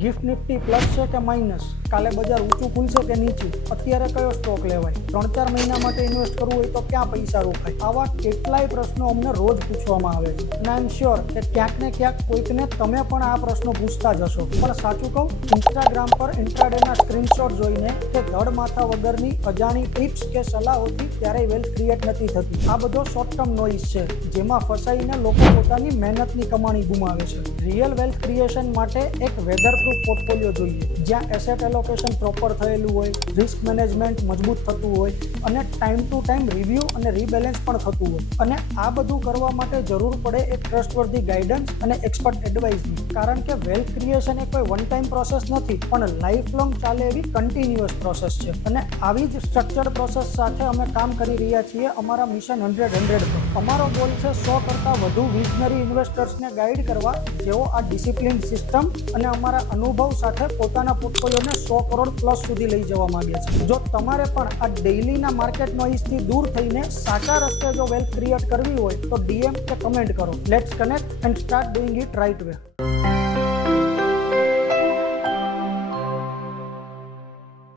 Gift Nifty plus છે કે minus, કાલે બજાર ઊંચું ખુલશે કે નીચું, અત્યારે કયો સ્ટોક લેવાય, 3-4 મહિના માટે ઇન્વેસ્ટ કરવું હોય તો ક્યાં પૈસા રોકાય, આવા કેટલાય પ્રશ્નો અમને રોજ પૂછવામાં આવે છે. અને આઈ એમ શ્યોર કે ક્યાંક ને ક્યાંક કોઈકને તમે પણ આ પ્રશ્નો પૂછતા જ હશો. પણ સાચું કહું, ઇન્સ્ટાગ્રામ પર ઇન્ટ્રાડેના સ્ક્રીનશોટ જોઈને કે ધડ માથા વગરની અજાણી ટિપ્સ કે સલાહોથી ક્યારેય વેલ્થ ક્રિએટ નથી થતી. આ બધો શોર્ટ ટર્મ નોઇઝ છે, જેમાં ફસાઈને લોકો પોતાની મહેનતની કમાણી ગુમાવે છે. રિયલ વેલ્થ ક્રિએશન માટે એક વેધરપ્રૂફ પોર્ટફોલિયો જોઈએ, જ્યાં એસેટ એલોકેશન પ્રોપર થયેલું હોય, રિસ્ક મેનેજમેન્ટ મજબૂત થતું હોય અને ટાઈમ ટુ ટાઈમ રિવ્યૂ અને રીબેલેન્સ પણ થતું હોય. અને આ બધું કરવા માટે જરૂર પડે એક ટ્રસ્ટવર્ધી ગાઈડન્સ અને એક્સપર્ટ એડવાઇસની. કારણ કે વેલ્થ ક્રિએશન એ કોઈ વન ટાઈમ પ્રોસેસ નથી, પણ લાઈફ લોંગ ચાલે એવી કન્ટિન્યુઅસ પ્રોસેસ છે. અને આવી જ સ્ટ્રક્ચર્ડ પ્રોસેસ સાથે અમે કામ કરી રહ્યા છીએ અમારા મિશન 100 પર. અમારો ગોલ છે 100 કરતાં વધુ વિઝનરી ઇન્વેસ્ટર્સને ગાઈડ કરવા, જેઓ આ ડિસિપ્લિન સિસ્ટમ અને અમારા અનુભવ સાથે પોતાના પોર્ટફોલિયોને 100 કરોડ પ્લસ સુધી લઈ જવા માંગે છે. જો તમારે પણ આ ડેઇલીના માર્કેટ નોઇઝથી દૂર થઈને સાચા રસ્તે જો વેલ્થ ક્રિએટ કરવી હોય તો DM કે કમેન્ટ કરો. Let's connect and start doing it right way.